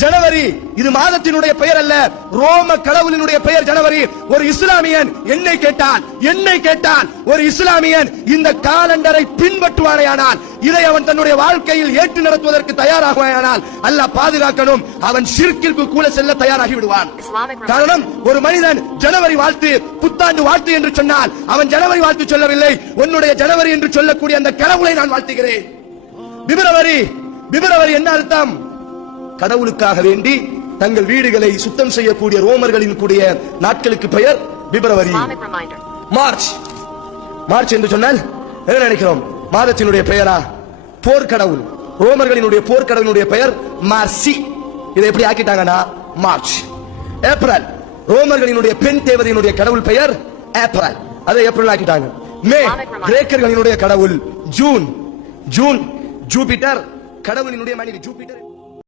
ஜனவரி இது மாதத்தினுடைய பெயர் அல்ல ரோம கடவுளினுடைய பெயர் ஜனவரி. ஒரு இஸ்லாமியன் என்னை கேட்டான் என்னை கேட்டான். ஒரு இஸ்லாமியன் இந்த காலண்டரை பின்பற்றுவானேயானால் இதை அவன் தன்னுடைய வாழ்க்கையில் ஏற்று நடத்துவதற்கு தயாராகுவானால் அல்லாஹ் பாதுகாக்கணும். அவன் ஷிர்கிற்கு கூட செல்ல தயாராகி விடுவான். காரணம் ஒரு மனிதன் ஜனவரி வாழ்த்து புத்தாண்டு வாழ்த்து என்று சொன்னால் அவன் ஜனவரி வாழ்த்து சொல்லவில்லை. உன்னுடைய ஜனவரி என்று சொல்லக்கூடிய அந்த கடவுளை நான் வாழ்த்துகிறேன். பிப்ரவரி பிப்ரவரி என்ன அர்த்தம்? கடவுளுக்காக வேண்டி தங்கள் வீடுகளை சுத்தம் செய்யக்கூடிய ரோமர்களின் கூடிய நாட்களுக்கு பெயர் பிப்ரவரி. மார்ச். மார்ச் என்று சொன்னால் என்ன நினைக்கிறோம்? மாதத்தினுடைய பெயரா? போர்க்கடவுள். ரோமர்களினுடைய போர்க்கடவுளுடைய பெயர் மார்சி. இதை எப்படி ஆக்கிட்டாங்கன்னா? மார்ச். ஏப்ரல். ரோமர்களினுடைய பெண் தேவதையினுடைய கடவுள் பெயர் ஏப்ரல். அதை ஏப்ரல் ஆக்கிட்டாங்க. மே. கிரேக்கர்களினுடைய கடவுள் ஜூன். ஜூன். ஜூபிட்டர் கடவுளினுடைய மனைவி ஜூபிட்டர்.